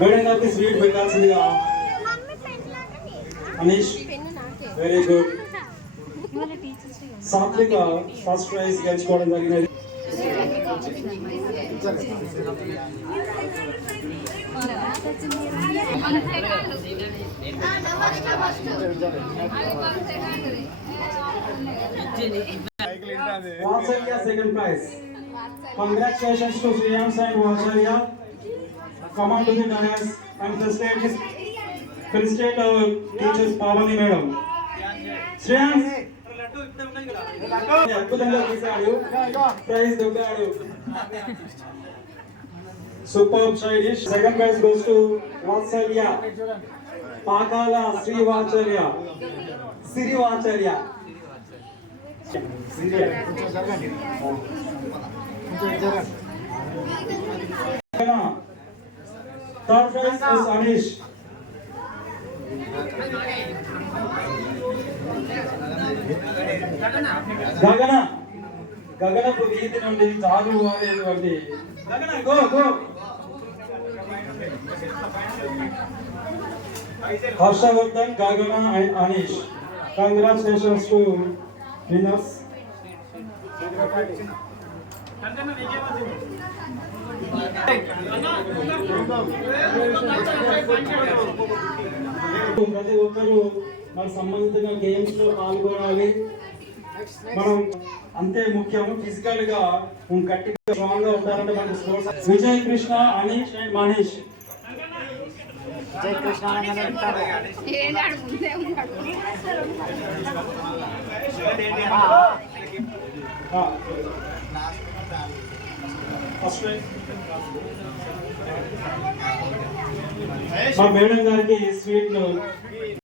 మేడం గారికి స్వీట్ పెట్టాల్సిందిగా Anish. Very good. Satvika first prize గెలుచుకోవడం జరిగినది. Vatsarya second prize. Congratulations to Shriyams and Vatsarya. Come on to the dais and felicitate our teachers Pavani madam. Shriyams అద్భుతంగా తీశాడు, prize దొక్కాడు. Super side dish. Second prize goes to Vatsalya, Pakala Srivacharya, Sirivacharya. Third prize is Anish. గగనపు వీధి నుండి జాగు వారేటువంటి Gagana go go. Harshavardhan, Gagana and Anish. Congratulations to winners. ప్రతి ఒక్కరూ మన సంబంధిత గేమ్స్ లో పాల్గొనాలి. మనం అంతే ముఖ్యం. ఫిజికల్ గా గట్టిగా స్ట్రాంగ్ గా ఉంటారంటే మనకి స్పోర్ట్స్. విజయ్ కృష్ణ, అనీష్ అండ్ మనీష్. మా మేడం గారికి స్వీట్